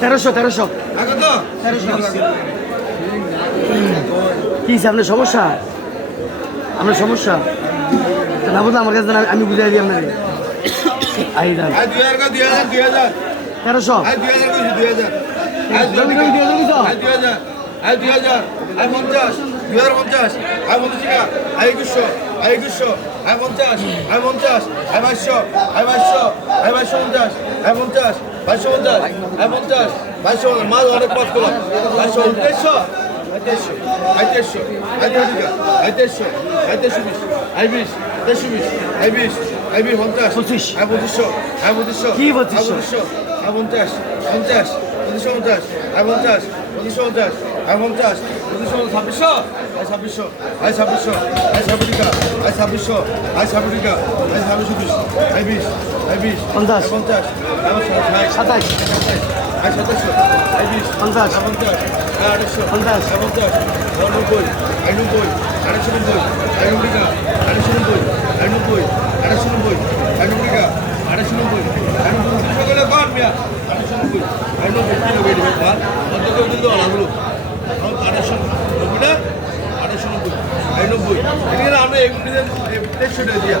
1300 কি আপনার সমস্যা আপনার সমস্যা না বলতে আমার কাছে আমি বুঝাই দিই আপনাকে আই দাম 1300 মাল অনেক পথ করলাম 890 আমরা 1 মিনিট 150 টাকা দিয়া